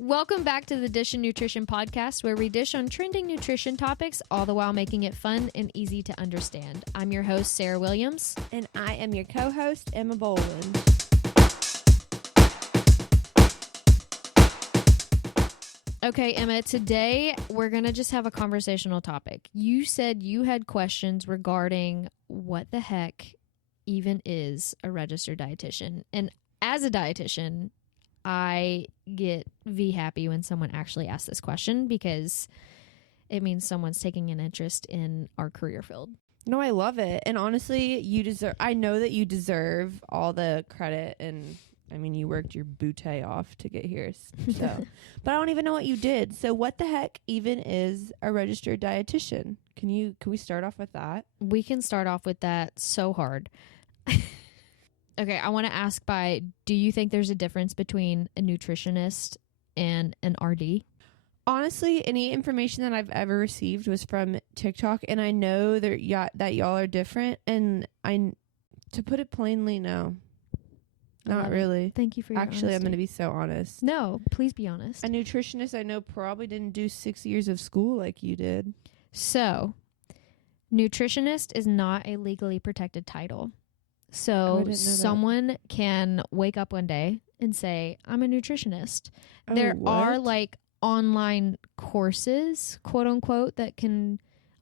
Welcome back to the Dish and Nutrition podcast, where we dish on trending nutrition topics, all the while making it fun and easy to understand. I'm your host, Sarah Williams. And I am your co-host, Emma Bolin. Okay, Emma, today we're going to just have a conversational topic. You said you had questions regarding what the heck even is a registered dietitian. And as a dietitian, I get happy when someone actually asks this question because it means someone's taking an interest in our career field. No, I love it. And honestly, I know that you deserve all the credit, and I mean, you worked your bootay off to get here. So, but I don't even know what you did. So what the heck even is a registered dietitian? Can we start off with that? We can start off with that so hard. Okay, I want to ask do you think there's a difference between a nutritionist and an RD? Honestly, any information that I've ever received was from TikTok, and I know that y'all are different, and to put it plainly, no. Not really. Thank you for your Actually, honesty. I'm going to be so honest. No, please be honest. A nutritionist I know probably didn't do 6 years of school like you did. So, nutritionist is not a legally protected title. So someone can wake up one day and say, I'm a nutritionist. Oh, there what? are like online courses, quote unquote, that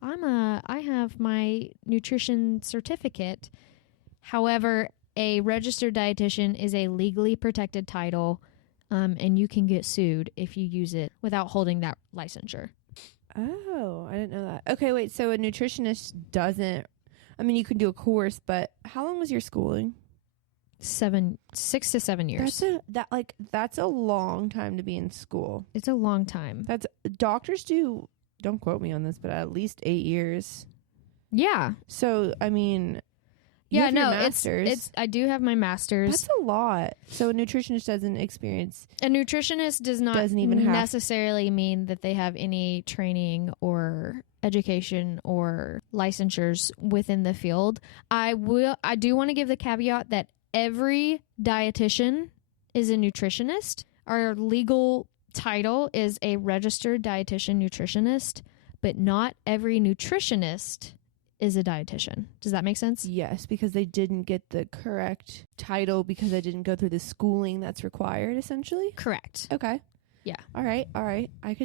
I have my nutrition certificate. However, a registered dietitian is a legally protected title, and you can get sued if you use it without holding that licensure. Oh, I didn't know that. Okay, wait, so a nutritionist doesn't... I mean, you can do a course, but how long was your schooling? 6 to 7 years. That's a long time to be in school. It's a long time. Doctors do, don't quote me on this, but at least 8 years. Yeah. So, I mean, yeah, no, it's I do have my master's. That's a lot. So a nutritionist doesn't experience. A nutritionist doesn't even necessarily mean that they have any training or education or licensures within the field. I do want to give the caveat that every dietitian is a nutritionist. Our legal title is a registered dietitian nutritionist, but not every nutritionist is a dietitian. Does that make sense? Yes, because they didn't get the correct title because they didn't go through the schooling that's required, essentially. Correct. Okay. Yeah. All right. I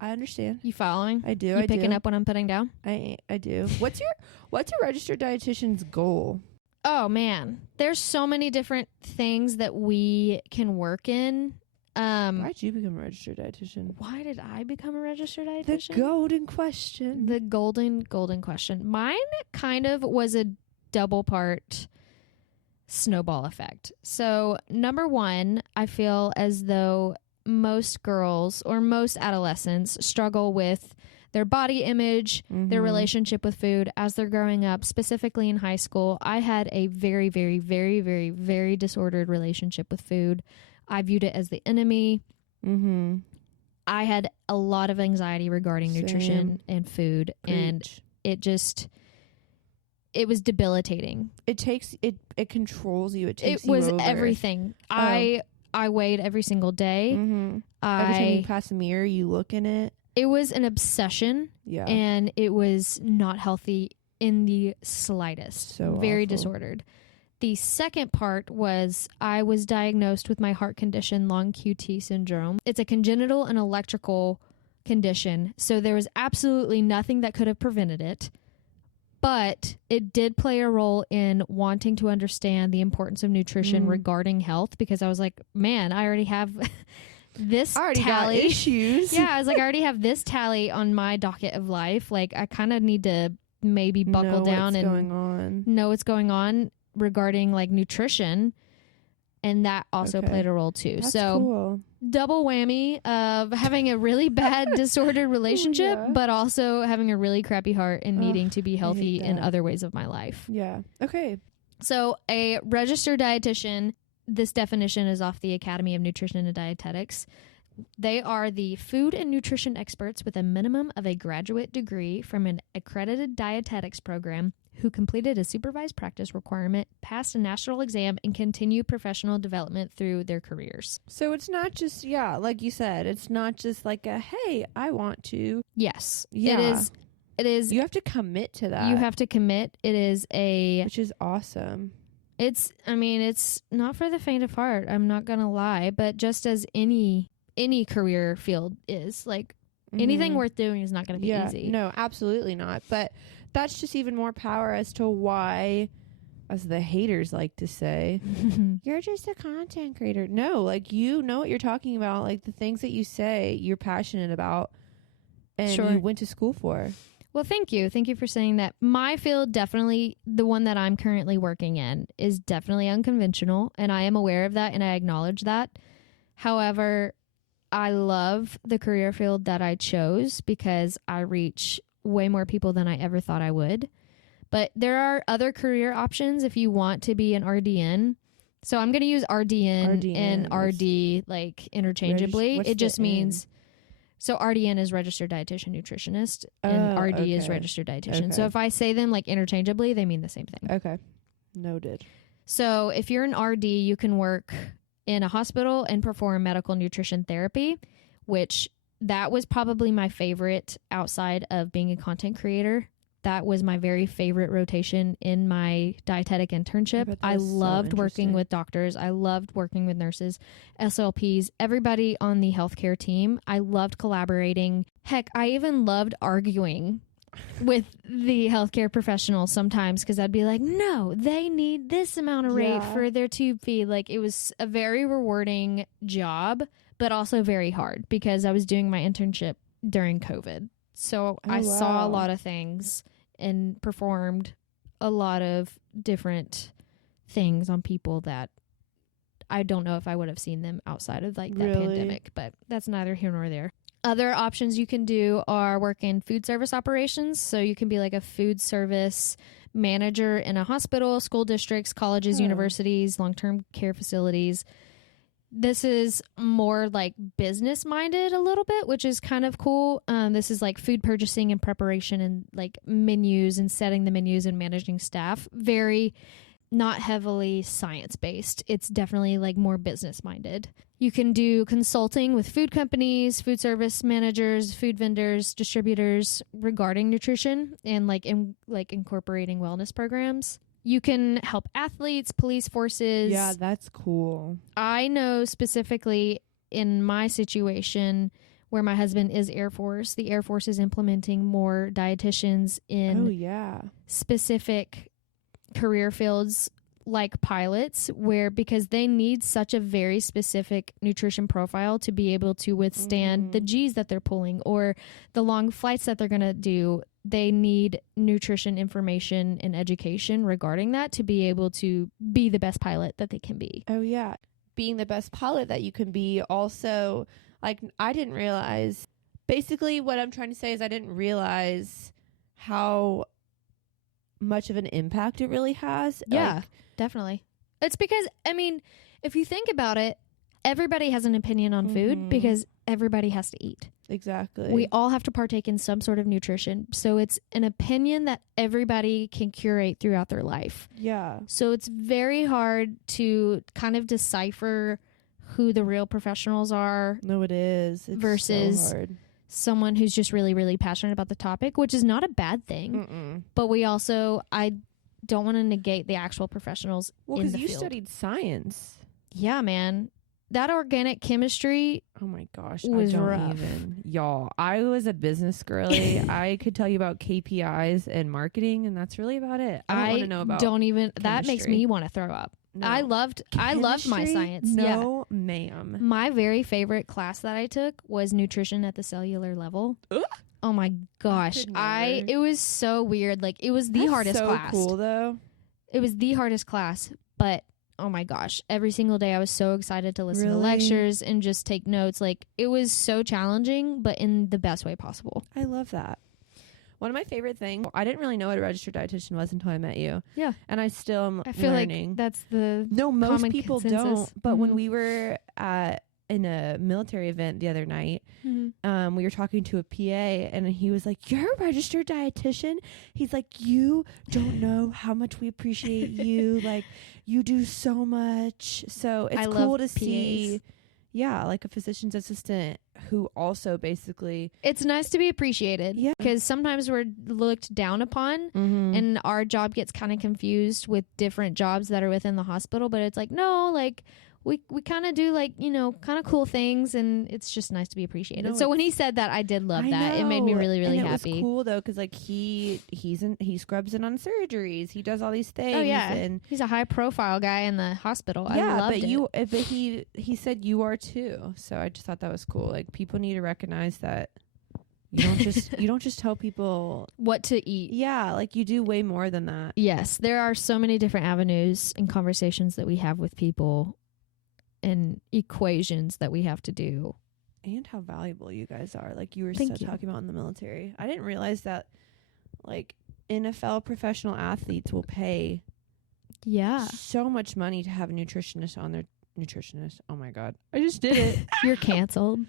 understand. You following? I do. You picking up what I'm putting down? I do. What's your registered dietitian's goal? Oh man, there's so many different things that we can work in. Why'd you become a registered dietitian? Why did I become a registered dietitian? The golden question. The golden question. Mine kind of was a double part snowball effect. So, number one, I feel as though most girls or most adolescents struggle with their body image, their relationship with food as they're growing up, specifically in high school. I had a very, very, very, very, very disordered relationship with food. I viewed it as the enemy. Mm-hmm. I had a lot of anxiety regarding nutrition and food, and it was debilitating. It controls you. It was you over. Everything. Oh. I weighed every single day. Mm-hmm. Every time you pass a mirror, you look in it. It was an obsession. Yeah. And it was not healthy in the slightest. So very awful. Disordered. The second part was I was diagnosed with my heart condition, long QT syndrome. It's a congenital and electrical condition, so there was absolutely nothing that could have prevented it. But it did play a role in wanting to understand the importance of nutrition regarding health, because I was like, man, I already have this tally. Got issues. Yeah, I was like, I already have this tally on my docket of life. Like, I kind of need to maybe buckle down and know what's going on regarding like nutrition, and that also played a role too. That's so cool. Double whammy of having a really bad disordered relationship, but also having a really crappy heart and needing to be healthy in other ways of my life. Yeah. Okay. So a registered dietitian, this definition is off the Academy of Nutrition and Dietetics. They are the food and nutrition experts with a minimum of a graduate degree from an accredited dietetics program who completed a supervised practice requirement, passed a national exam, and continue professional development through their careers. So it's not just, like you said, it's not just like a, hey, I want to. Yes. Yeah. It is. You have to commit to that. You have to commit. It is which is awesome. It's not for the faint of heart. I'm not going to lie. But just as any career field is, like, anything worth doing is not going to be easy. No, absolutely not. But that's just even more power as to why, as the haters like to say, you're just a content creator. No, like, you know what you're talking about. Like, the things that you say you're passionate about and you went to school for. Well, thank you. Thank you for saying that. My field, definitely, the one that I'm currently working in, is definitely unconventional, and I am aware of that, and I acknowledge that. However, I love the career field that I chose because I reach way more people than I ever thought I would. But there are other career options if you want to be an RDN. So I'm going to use RDN and RD like interchangeably. It just means, so RDN is Registered Dietitian Nutritionist and RD is Registered Dietitian. Okay. So if I say them like interchangeably, they mean the same thing. Okay. Noted. So if you're an RD, you can work in a hospital and perform medical nutrition therapy, which that was probably my favorite outside of being a content creator. That was my very favorite rotation in my dietetic internship. I loved working with doctors. I loved working with nurses, SLPs, everybody on the healthcare team. I loved collaborating. Heck, I even loved arguing with the healthcare professionals sometimes because I'd be like, no, they need this amount of rate for their tube fee. Like, it was a very rewarding job, but also very hard because I was doing my internship during COVID. So I saw a lot of things and performed a lot of different things on people that I don't know if I would have seen them outside of like that pandemic, but that's neither here nor there. Other options you can do are work in food service operations. So you can be like a food service manager in a hospital, school districts, colleges, universities, long-term care facilities. This is more like business minded a little bit, which is kind of cool. This is like food purchasing and preparation and like menus and setting the menus and managing staff. Very not heavily science based. It's definitely like more business minded. You can do consulting with food companies, food service managers, food vendors, distributors regarding nutrition and like incorporating wellness programs. You can help athletes, police forces. Yeah, that's cool. I know specifically in my situation where my husband is Air Force, the Air Force is implementing more dietitians in specific career fields like pilots, because they need such a very specific nutrition profile to be able to withstand the G's that they're pulling or the long flights that they're going to do. They need nutrition information and education regarding that to be able to be the best pilot that they can be. Oh, yeah. Being the best pilot that you can be. Also, like, I didn't realize, basically what I'm trying to say is I didn't realize how much of an impact it really has. Yeah, like, definitely. It's because, I mean, if you think about it, everybody has an opinion on food because everybody has to eat. Exactly. We all have to partake in some sort of nutrition. So it's an opinion that everybody can curate throughout their life. Yeah. So it's very hard to kind of decipher who the real professionals are. No, it is. It's versus so hard. Someone who's just really, really passionate about the topic, which is not a bad thing. But I don't want to negate the actual professionals in the field. Well, because you studied science. Yeah, man. That organic chemistry. Oh my gosh. Was I don't rough. even. Y'all, I was a business girly. I could tell you about KPIs and marketing, and that's really about it. I don't want to know about chemistry. That makes me want to throw up. No. I loved my science. No, ma'am. My very favorite class that I took was nutrition at the cellular level. Oh my gosh. It was so weird. Like, it was the hardest class. So cool though. It was the hardest class, but oh my gosh, every single day I was so excited to listen to lectures and just take notes. Like, it was so challenging, but in the best way possible. I love that. One of my favorite things, I didn't really know what a registered dietitian was until I met you. Yeah. And I still am I feel learning. like that's the No, most common people consensus. don't. But when we were at in a military event the other night. Mm-hmm. We were talking to a PA, and he was like, "You're a registered dietitian?" He's like, "You don't know how much we appreciate you. Like, you do so much." So it's cool to see, like a physician's assistant who also basically, it's nice to be appreciated. Yeah. Because sometimes we're looked down upon, and our job gets kind of confused with different jobs that are within the hospital. But it's like, no, like we kind of do like, you know, kind of cool things, and it's just nice to be appreciated. No, so when he said that, I did love that. It made me really, really and happy. It was cool though, because like he scrubs in on surgeries. He does all these things. Oh yeah, and he's a high profile guy in the hospital. Yeah, I loved it. but he said you are too. So I just thought that was cool. Like, people need to recognize that you don't just tell people what to eat. Yeah, like you do way more than that. Yes, there are so many different avenues and conversations that we have with people, and equations that we have to do. And how valuable you guys are. Like you were talking about in the military. I didn't realize that like NFL professional athletes will pay so much money to have a nutritionist on their nutritionist. Oh my God. I just did it. You're canceled.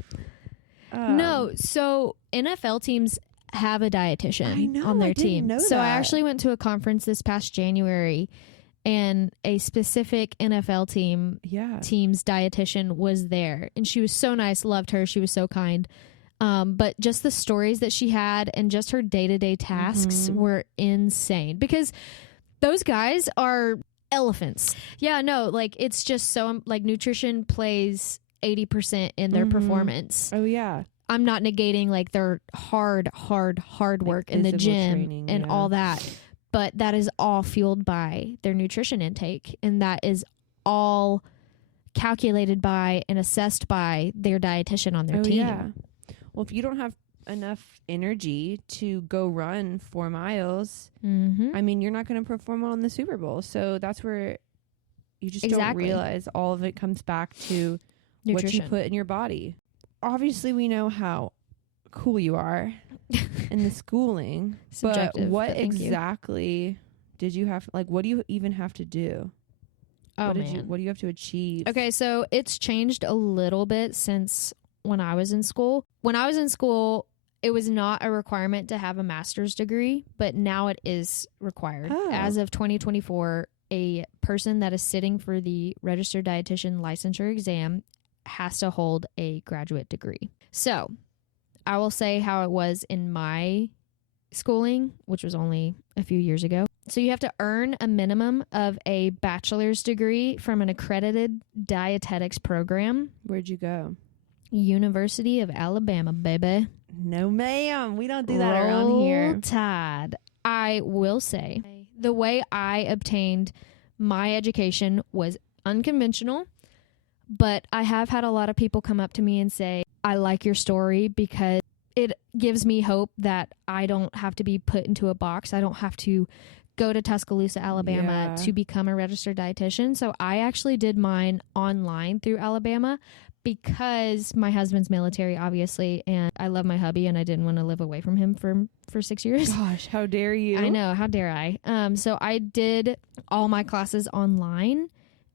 No, so NFL teams have a dietitian on their team. So I actually went to a conference this past January, and a specific NFL team's dietitian was there, and she was so nice. Loved her. She was so kind. But just the stories that she had and just her day-to-day tasks were insane, because those guys are elephants. Yeah, no, like it's just so like nutrition plays 80% in their performance. Oh yeah. I'm not negating like their hard work in the gym training, and all that. But that is all fueled by their nutrition intake, and that is all calculated by and assessed by their dietitian on their team. Yeah. Well, if you don't have enough energy to go run 4 miles, I mean, you're not going to perform well in the Super Bowl. So that's where you just don't realize all of it comes back to nutrition. What you put in your body. Obviously, we know how cool you are in the schooling. Subjective, but what exactly did you have? Like, what do you even have to do? What do you have to achieve? Okay, so it's changed a little bit since when I was in school. When I was in school, it was not a requirement to have a master's degree, but now it is required. As of 2024, a person that is sitting for the Registered Dietitian licensure exam has to hold a graduate degree. So I will say how it was in my schooling, which was only a few years ago. So you have to earn a minimum of a bachelor's degree from an accredited dietetics program. Where'd you go? University of Alabama, baby. No, ma'am. We don't do that around here. Tide. I will say the way I obtained my education was unconventional, but I have had a lot of people come up to me and say, I like your story because it gives me hope that I don't have to be put into a box. I don't have to go to Tuscaloosa, Alabama to become a registered dietitian. So I actually did mine online through Alabama because my husband's military, obviously, and I love my hubby and I didn't want to live away from him for 6 years. Gosh, how dare you? I know, how dare I? So I did all my classes online,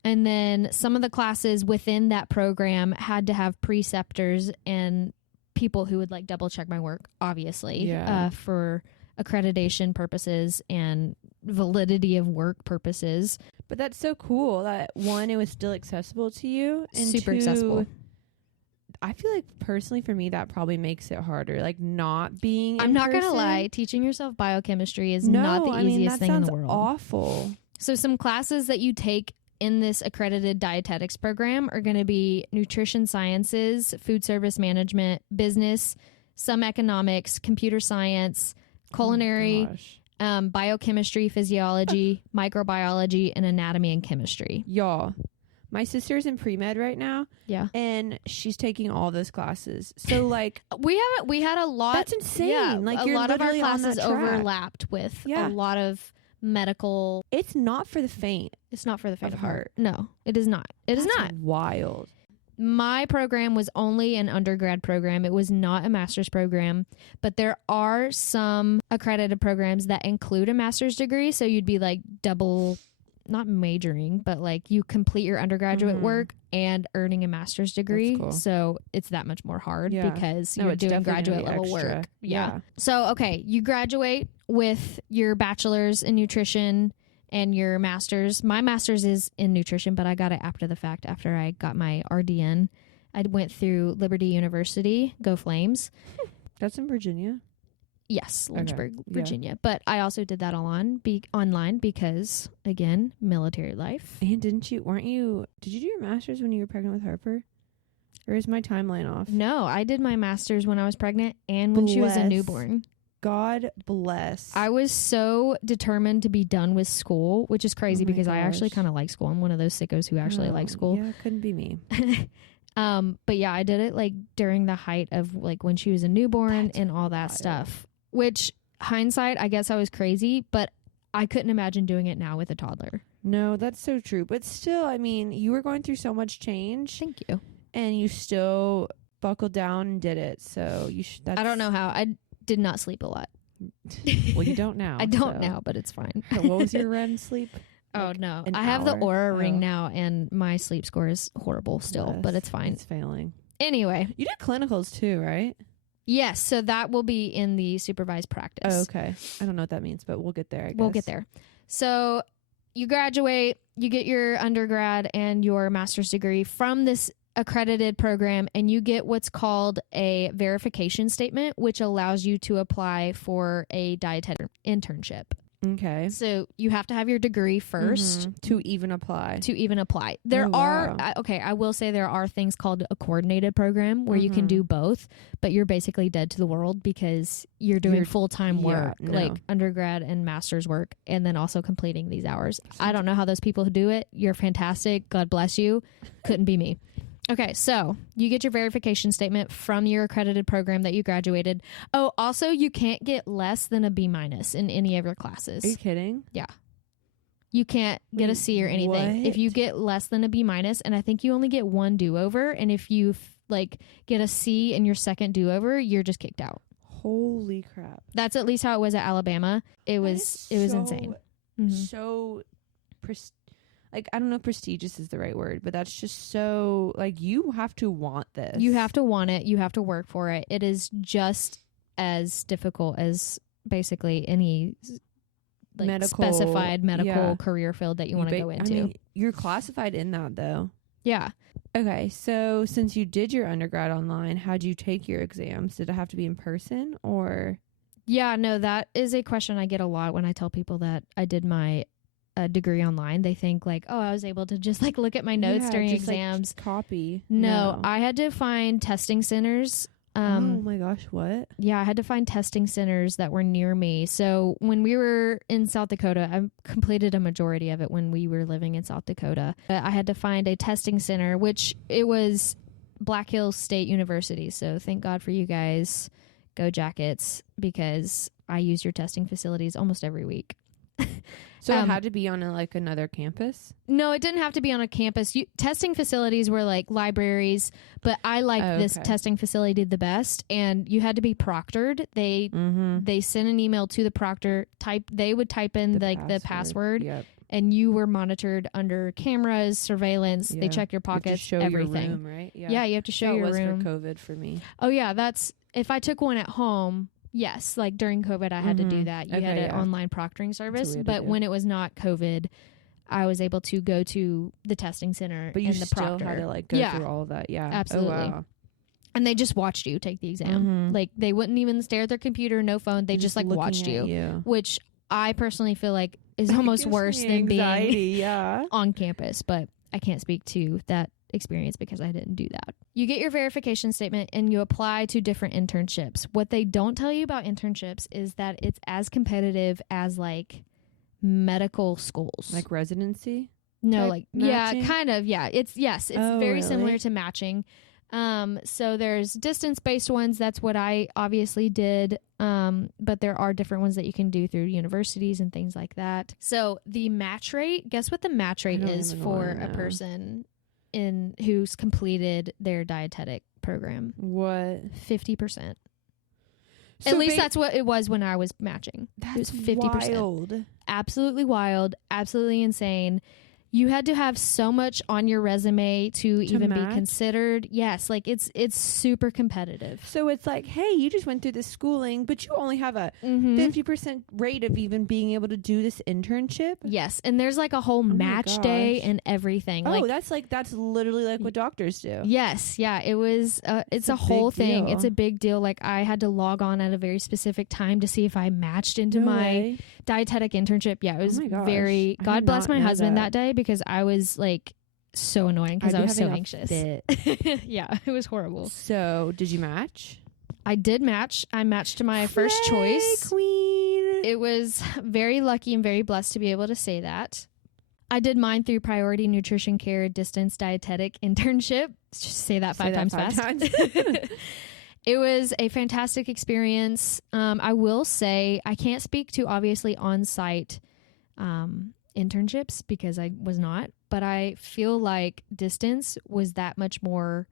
and then some of the classes within that program had to have preceptors and people who would like double check my work, obviously, for accreditation purposes and validity of work purposes. But that's so cool that one, it was still accessible to you, and super accessible. I feel like personally for me that probably makes it harder, like not being I'm not gonna lie, teaching yourself biochemistry is not the easiest thing in the world. Awful. So some classes that you take in this accredited dietetics program are going to be nutrition sciences, food service management, business, some economics, computer science, culinary, biochemistry, physiology, microbiology, and anatomy and chemistry. Y'all, my sister's in pre-med right now. Yeah. And she's taking all those classes. So like we had a lot. That's insane. Yeah, like a lot of our classes overlapped with a lot of medical. It's not for the faint. It's not for the faint of heart. No, it is not. It is not. Wild. My program was only an undergrad program. It was not a master's program, but there are some accredited programs that include a master's degree. So you'd be like double not majoring, but like you complete your undergraduate work and earning a master's degree. That's cool. So it's that much more hard because you're it's doing definitely graduate gonna be level extra. work. Yeah. So, okay, you graduate with your bachelor's in nutrition and your master's. My master's is in nutrition, but I got it after the fact, after I got my RDN. I went through Liberty University, go Flames. That's in Virginia? Yes, Lynchburg, Okay. Virginia. But I also did that online because, again, military life. And did you do your master's when you were pregnant with Harper? Or is my timeline off? No, I did my master's when I was pregnant and when she was a newborn. God bless. I was so determined to be done with school, which is crazy because I actually kind of like school. I'm one of those sickos who actually like school. Yeah, couldn't be me. But yeah, I did it like during the height of like when she was a newborn and all that stuff, which hindsight, I guess I was crazy, but I couldn't imagine doing it now with a toddler. No, that's so true. But still, I mean, you were going through so much change. Thank you. And you still buckled down and did it. So I don't know how. I did not sleep a lot. Well, you don't now. I don't now, but it's fine. What was your REM sleep? Oh, no. An I have the hour? Aura ring now, and my sleep score is horrible still, but it's fine. It's failing. Anyway. You did clinicals too, right? Yes, so that will be in the supervised practice. Oh, okay. I don't know what that means, but we'll get there, I guess. We'll get there. So you graduate, you get your undergrad and your master's degree from this accredited program, and you get what's called a verification statement, which allows you to apply for a dietetic internship. Okay. So you have to have your degree first to even apply. There I will say there are things called a coordinated program where you can do both, but you're basically dead to the world because you're doing full-time work, like undergrad and master's work, and then also completing these hours. I don't know how those people who do it. You're fantastic. God bless you. Couldn't be me. Okay, so you get your verification statement from your accredited program that you graduated. Oh, also, you can't get less than a B- in any of your classes. Are you kidding? Yeah. You can't get a C or anything. If you get less than a B-, and I think you only get one do-over, and if you get a C in your second do-over, you're just kicked out. Holy crap. That's at least how it was at Alabama. It was insane. So I don't know if prestigious is the right word, but that's just so, you have to want this. You have to want it. You have to work for it. It is just as difficult as basically any specified medical career field that you want to go into. I mean, you're classified in that, though. Yeah. Okay, so since you did your undergrad online, how'd you take your exams? Did it have to be in person or? Yeah, no, that is a question I get a lot when I tell people that I did my degree online. They think I was able to just look at my notes during exams. Copy. No, I had to find testing centers. Oh my gosh, what? Yeah, I had to find testing centers that were near me. So when we were in South Dakota, I completed a majority of it when we were living in South Dakota. I had to find a testing center, which it was Black Hills State University. So thank God for you guys. Go Jackets, because I use your testing facilities almost every week. So it had to be on another campus? No, it didn't have to be on a campus. Testing facilities were like libraries, but I liked this testing facility the best, and you had to be proctored. They sent an email to the proctor. They would type in the password, and you were monitored under cameras, surveillance. They check your pockets, you have to show everything. Your room, right? Yeah, you have to show your room. For COVID for me. Oh yeah, that's if I took one at home. Yes, during COVID, I had to do that. You had an online proctoring service, but when it was not COVID, I was able to go to the testing center. But you and the still proctor. had to go through all of that. Yeah, absolutely. Oh, wow. And they just watched you take the exam. They wouldn't even stare at their computer, no phone. They just watched you, which I personally feel is almost worse than being on campus. But I can't speak to that experience because I didn't do that. You get your verification statement and you apply to different internships. What they don't tell you about internships is that it's as competitive as medical schools. Like residency? No, matching? kind of. Yeah. It's very similar to matching. So there's distance-based ones. That's what I obviously did. But there are different ones that you can do through universities and things like that. So the match rate, guess what the match rate is for a person who's completed their dietetic program? What? 50%. At least that's what it was when I was matching. That's it was 50%. wild. Absolutely wild. Absolutely insane. You had to have so much on your resume to even match? be considered. Yes, like it's super competitive. So it's like, hey, you just went through this schooling, but you only have a 50% rate of even being able to do this internship. Yes, and there's like a whole match day and everything. Oh, like, that's literally like what doctors do. Yes, yeah, it was. It's a whole thing. deal. It's a big deal. Like I had to log on at a very specific time to see if I matched into my dietetic internship. Yeah, it was very. God bless my husband that day because I was like so annoying because I was so anxious. Yeah, it was horrible. So did you match? I did match. I matched to my first choice. Queen. It was very lucky and very blessed to be able to say that. I did mine through Priority Nutrition Care Distance Dietetic Internship. Just say that five times fast. It was a fantastic experience. I will say I can't speak to obviously on-site internships because I was not, but I feel like distance was that much more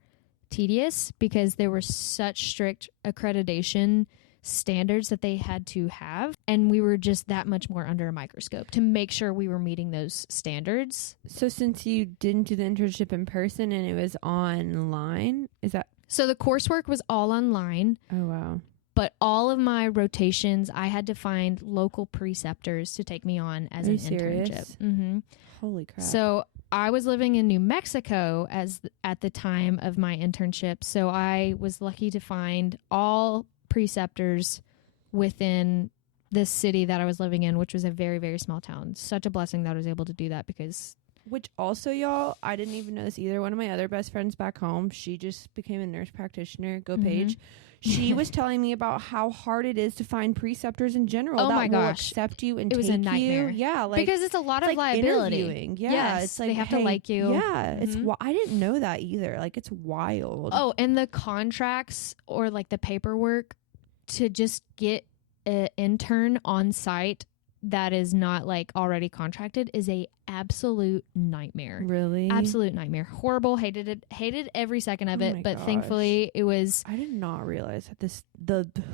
tedious because there were such strict accreditation standards that they had to have, and we were just that much more under a microscope to make sure we were meeting those standards. So since you didn't do the internship in person and it was online, is that... So the coursework was all online. Oh, wow. But all of my rotations, I had to find local preceptors to take me on as an internship. Mm-hmm. Holy crap. So I was living in New Mexico at the time of my internship. So I was lucky to find all preceptors within this city that I was living in, which was a very, very small town. Such a blessing that I was able to do that because... Which also, y'all, I didn't even know this either. One of my other best friends back home, she just became a nurse practitioner. Go Paige. She was telling me about how hard it is to find preceptors in general. Oh that my will gosh. accept you and it was a nightmare. Yeah, like because it's a lot of like liability. Interviewing. Yeah, yes, it's like they have to like you. Yeah, it's. I didn't know that either. Like it's wild. Oh, and the contracts or like the paperwork to just get an intern on site that is not like already contracted is a absolute nightmare. Really? Absolute nightmare. Horrible. Hated every second of it. But gosh. Thankfully it was... I did not realize that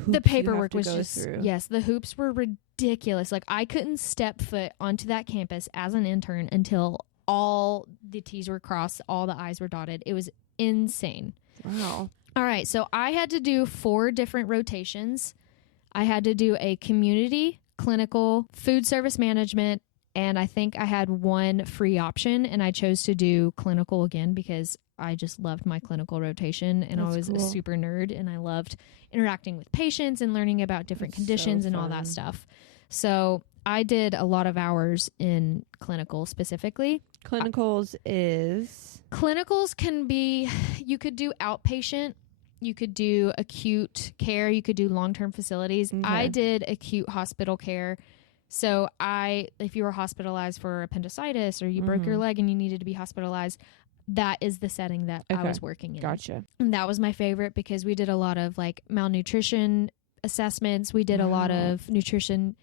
the paperwork was just... through. Yes, the hoops were ridiculous. Like I couldn't step foot onto that campus as an intern until all the T's were crossed, all the I's were dotted. It was insane. Wow. All right. So I had to do 4 different rotations. I had to do a community, clinical, food service management, and I think I had one free option, and I chose to do clinical again because I just loved my clinical rotation, and I was a super nerd, and I loved interacting with patients and learning about different conditions and all that stuff. So I did a lot of hours in clinical specifically. Clinicals can be, you could do outpatient, you could do acute care, you could do long-term facilities. Okay. I did acute hospital care. So if you were hospitalized for appendicitis or you broke your leg and you needed to be hospitalized, that is the setting that I was working in. Gotcha. And that was my favorite because we did a lot of like malnutrition assessments. We did a lot of nutrition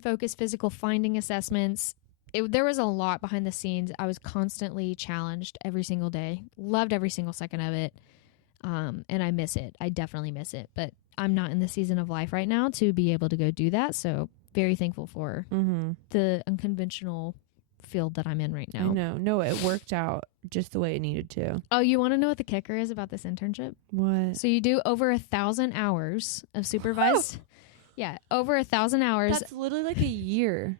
focused physical finding assessments. There was a lot behind the scenes. I was constantly challenged every single day. Loved every single second of it. And I miss it. I definitely miss it. But I'm not in the season of life right now to be able to go do that. So very thankful for the unconventional field that I'm in right now. I know. No, it worked out just the way it needed to. Oh, you want to know what the kicker is about this internship? What? So you do over 1,000 hours of supervised. Yeah, over 1,000 hours. That's literally like a year.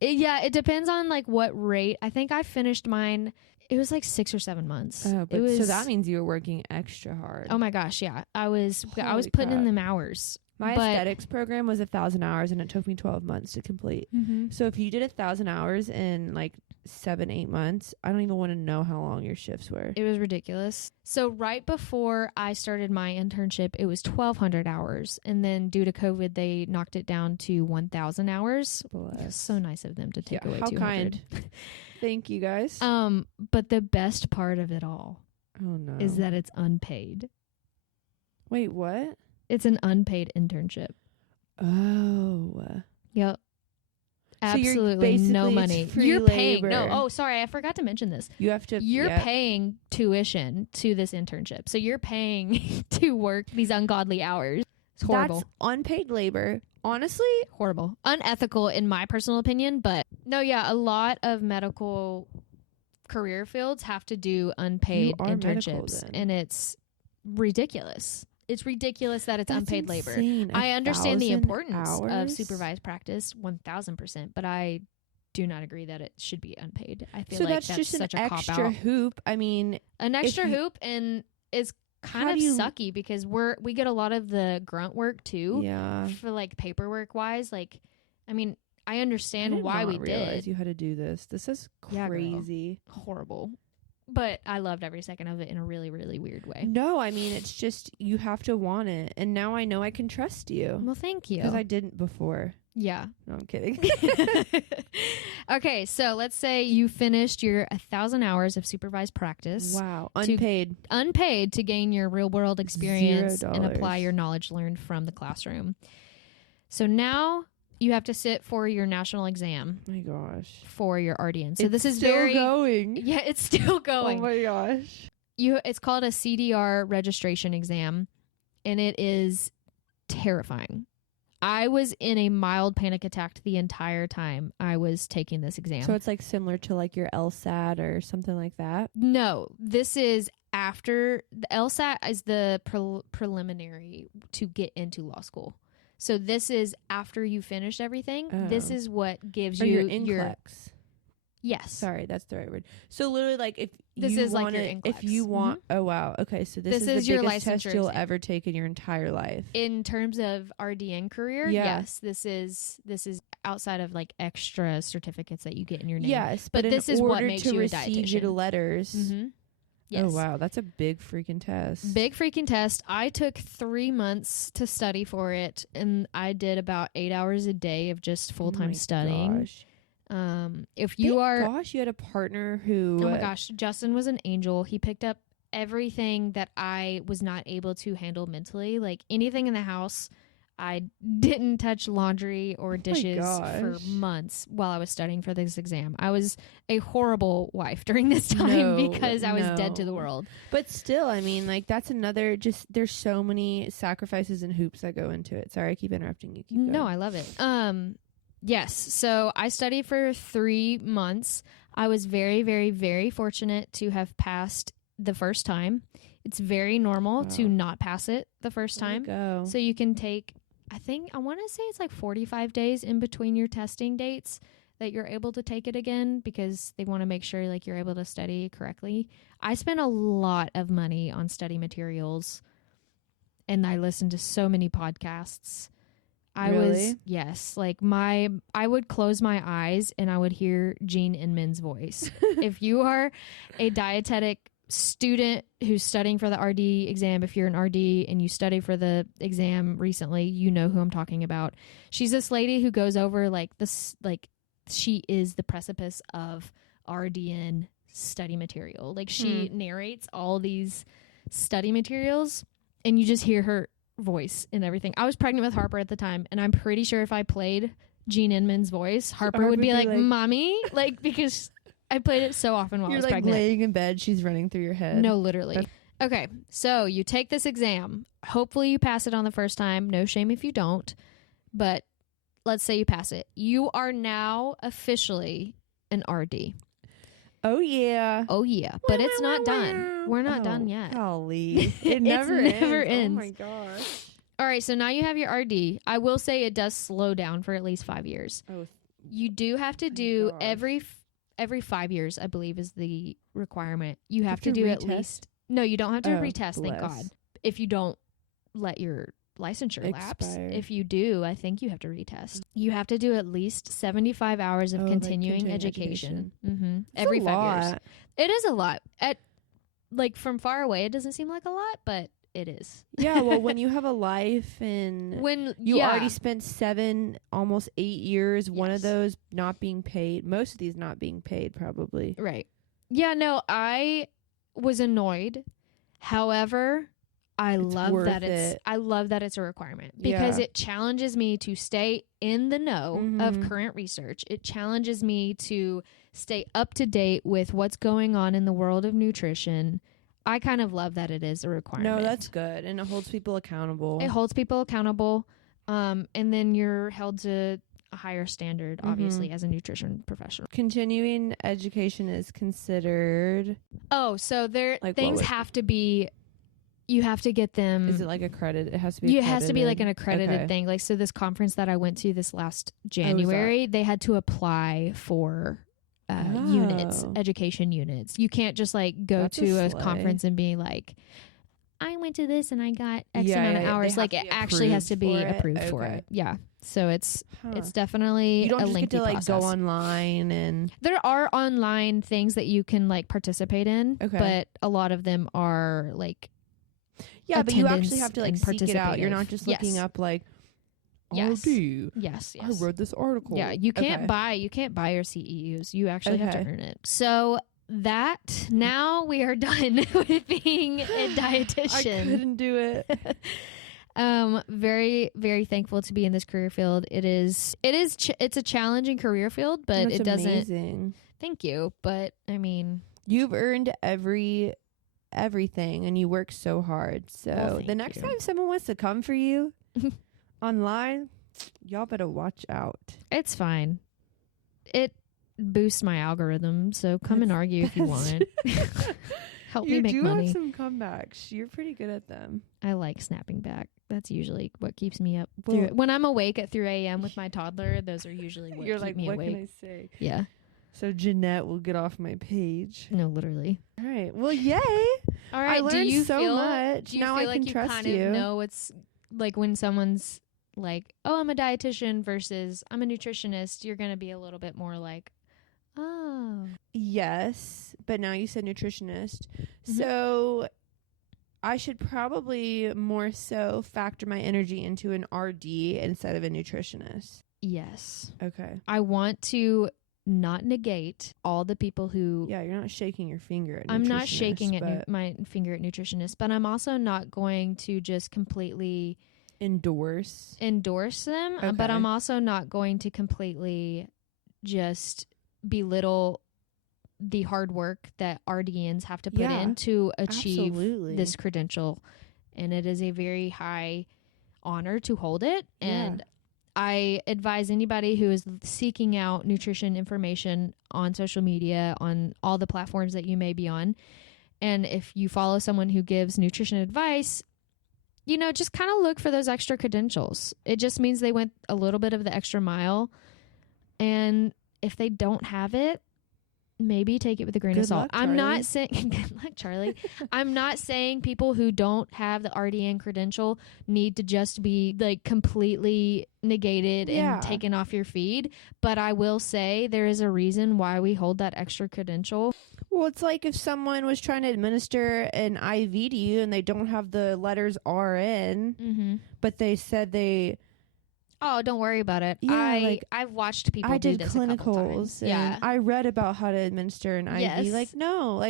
It depends on like what rate. I think I finished mine. It was like 6 or 7 months. Oh, but so that means you were working extra hard. Oh my gosh, yeah. I was putting in them hours. My aesthetics program was 1,000 hours and it took me 12 months to complete. So if you did 1,000 hours in like 7-8 months, I don't even want to know how long your shifts were. It was ridiculous. So right before I started my internship, it was 1,200 hours. And then due to COVID, they knocked it down to 1,000 hours. Bless. So nice of them to take away how 200. Kind. Thank you guys. But the best part of it all is that it's unpaid. Wait, what? It's an unpaid internship. Oh. Yep. Absolutely no money. You're paying. No. Oh, sorry. I forgot to mention this. You're paying tuition to this internship. So you're paying to work these ungodly hours. It's horrible. That's unpaid labor. Honestly, Horrible. Unethical in my personal opinion, but no, yeah, a lot of medical career fields have to do unpaid internships, and it's ridiculous. It's ridiculous that it's unpaid labor. I understand the importance of supervised practice 1000%, but I do not agree that it should be unpaid. I feel like that's just such a cop-out. Extra hoop. I mean, an extra hoop, and it's kind of sucky because we get a lot of the grunt work too. Yeah. For like paperwork wise, like, I mean, I understand why we realize you had to do this. This is crazy. Yeah, horrible. But I loved every second of it in a really, really weird way. No, I mean, it's just you have to want it. And now I know I can trust you. Well, thank you. Because I didn't before. Yeah. No, I'm kidding. Okay, so let's say you finished your 1,000 hours of supervised practice. Wow. Unpaid. Unpaid to gain your real world experience $0. and apply your knowledge learned from the classroom. So now you have to sit for your national exam. Oh my gosh. For your RDN. So this is still going. Yeah, it's still going. Oh my gosh. It's called a CDR registration exam, and it is terrifying. I was in a mild panic attack the entire time I was taking this exam. So it's like similar to like your LSAT or something like that? No, this is after. The LSAT is the preliminary to get into law school. So this is after you finished everything. Oh. This is what gives you your NCLEX. Yes. Sorry, that's the right word. So literally, like, if this you is want like your NCLEX. if you want, oh wow, okay, so this is the your biggest test licensure you'll exam. ever take in your entire life. In terms of RDN career, yes, this is outside of like extra certificates that you get in your name. Yes, but this is what makes you a dietitian. Your letters. Mm-hmm. Yes. Oh wow, that's a big freaking test. Big freaking test. I took 3 months to study for it, and I did about 8 hours a day of just full-time studying. Gosh. If you gosh, you had a partner who, oh my gosh, Justin was an angel. He picked up everything that I was not able to handle mentally, like anything in the house. I didn't touch laundry or dishes for months while I was studying for this exam. I was a horrible wife during this time because I was dead to the world. But still, I mean, like, that's another, just, there's so many sacrifices and hoops that go into it. Sorry, I keep interrupting you. Keep going. No, I love it. Yes. So I studied for 3 months. I was very, very, very fortunate to have passed the first time. It's very normal to not pass it the first time. So you can take, I want to say it's like 45 days in between your testing dates that you're able to take it again, because they want to make sure like you're able to study correctly. I spent a lot of money on study materials, and I listened to so many podcasts. Yes, like I would close my eyes and I would hear Gene Inman's voice. If you are a dietetic student who's studying for the RD exam, if you're an RD and you study for the exam recently, you know who I'm talking about. She's this lady who goes over like this, like she is the precipice of RDN study material. Like she narrates all these study materials and you just hear her voice and everything. I was pregnant with Harper at the time, and I'm pretty sure if I played Gene Inman's voice, Harper would be like, "Mommy," like, because I played it so often while I was like pregnant. Laying in bed, she's running through your head. No, literally. Okay, so you take this exam. Hopefully you pass it on the first time. No shame if you don't. But let's say you pass it. You are now officially an RD. Oh, yeah. Oh, yeah. But it's not done. We're not done yet. Golly. It never ends. Oh, my gosh. All right, so now you have your RD. I will say it does slow down for at least 5 years. Oh, you do have to do every 5 years, I believe, is the requirement. You have to do retest? At least. No, you don't have to retest, thank God. If you don't let your licensure lapse. If you do, I think you have to retest. You have to do at least 75 hours of continuing education. Mm-hmm. Every 5 years. It is a lot. Like from far away, it doesn't seem like a lot, but it is. Yeah, well, when you have a life and when you already spent 7, almost 8 years, one of those not being paid, most of these not being paid probably. Right. Yeah, no, I was annoyed. However, I love that it's a requirement because it challenges me to stay in the know of current research. It challenges me to stay up to date with what's going on in the world of nutrition. I kind of love that it is a requirement. No, that's good. And it holds people accountable. It holds people accountable. And then you're held to a higher standard, obviously, as a nutrition professional. Continuing education is considered... Oh, so things have to be... You have to get them... Is it like accredited? It has to be accredited? It has to be like an accredited thing. Like, so this conference that I went to this last January, they had to apply for units, education units. You can't just like go to a conference and be like, I went to this and I got X amount of hours. Like, it actually has to be approved for it. Yeah. So it's definitely you don't a just lengthy get to like process. go online and there are online things that you can like participate in, but a lot of them are like but you actually have to like seek it out. You're not just looking up like RD. Yes. I read this article. Yeah, you can't buy your CEUs. You actually have to earn it. So that now we are done with being a dietitian. I couldn't do it. Very, very thankful to be in this career field. It's a challenging career field, but it doesn't. Amazing. Thank you, but I mean, you've earned everything, and you work so hard. So the next time someone wants to come for you online, y'all better watch out. It's fine. It boosts my algorithm, so come and argue if you want. Help me make money. You do have some comebacks. You're pretty good at them. I like snapping back. That's usually what keeps me up. When I'm awake at 3 a.m. with my toddler, those are usually what keep me awake. What can I say? Yeah. So Jeanette will get off my page. No, literally. All right. Well, yay. All right. I learned so much. Now I can trust kind of know it's like when someone's like, oh, I'm a dietitian versus I'm a nutritionist, you're going to be a little bit more like, oh. Yes. But now you said nutritionist. So I should probably more so factor my energy into an RD instead of a nutritionist. Yes. Okay. I want to not negate all the people who... Yeah, you're not shaking your finger at I'm not shaking my finger at nutritionists, but I'm also not going to just completely... endorse them, but I'm also not going to completely just belittle the hard work that RDNs have to put in to achieve this credential. And it is a very high honor to hold it. And I advise anybody who is seeking out nutrition information on social media, on all the platforms that you may be on, and if you follow someone who gives nutrition advice, just kind of look for those extra credentials. It just means they went a little bit of the extra mile. And if they don't have it, maybe take it with a grain of salt. I'm not saying good luck, Charlie. I'm not saying people who don't have the RDN credential need to just be like completely negated and taken off your feed. But I will say there is a reason why we hold that extra credential. Well, it's like if someone was trying to administer an IV to you and they don't have the letters RN, but they said they... Oh, don't worry about it. Yeah, I've watched people do this a couple times. Yeah, I read about how to administer an IV. Like, no,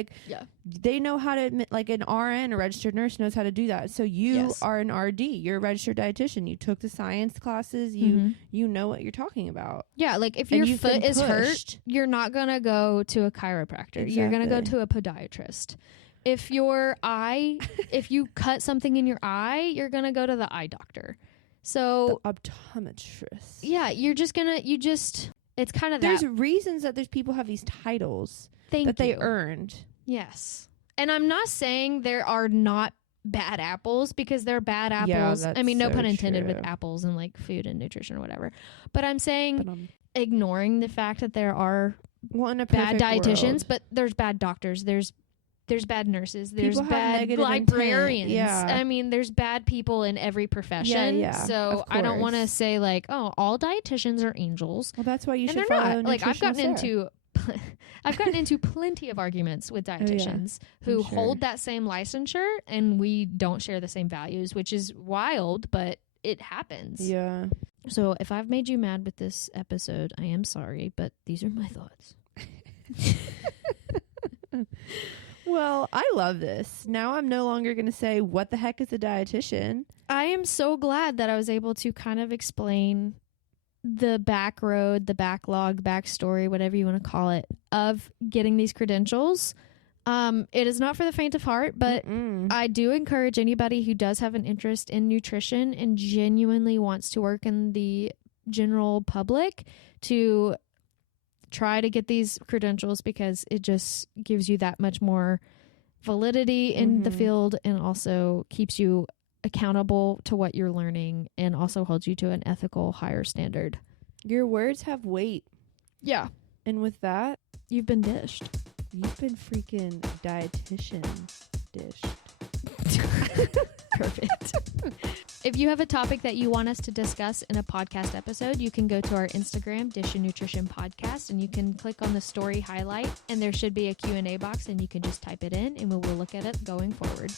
they know how to like an RN, a registered nurse, knows how to do that. So you are an RD. You're a registered dietitian. You took the science classes. You know what you're talking about. Yeah, like if your foot is hurt, you're not gonna go to a chiropractor. Exactly. You're gonna go to a podiatrist. If if you cut something in your eye, you're gonna go to the eye doctor. So the optometrist. Yeah, it's kind of there's reasons that there's people have these titles they earned. Yes. And I'm not saying there are not bad apples, because there are bad apples. I mean, no pun intended with apples and like food and nutrition or whatever. But I'm saying ignoring the fact that there are bad dietitians, but there's bad doctors. There's bad nurses. There's bad librarians. Yeah. I mean, there's bad people in every profession. Yeah, so I don't want to say like, oh, all dietitians are angels. Well, that's why you should follow not. Like, I've gotten into plenty of arguments with dietitians who hold that same licensure, and we don't share the same values, which is wild, but it happens. Yeah. So if I've made you mad with this episode, I am sorry, but these are my thoughts. Well, I love this. Now I'm no longer going to say, what the heck is a dietitian? I am so glad that I was able to kind of explain the back road, the backlog, backstory, whatever you want to call it, of getting these credentials. It is not for the faint of heart, but I do encourage anybody who does have an interest in nutrition and genuinely wants to work in the general public to try to get these credentials, because it just gives you that much more validity in the field, and also keeps you accountable to what you're learning, and also holds you to an ethical higher standard. Your words have weight. Yeah. And with that, You've been dished. you've been freaking dietitian dished. Perfect. If you have a topic that you want us to discuss in a podcast episode, you can go to our Instagram, Dish and Nutrition Podcast, and you can click on the story highlight, and there should be a Q&A box, and you can just type it in, and we will look at it going forward.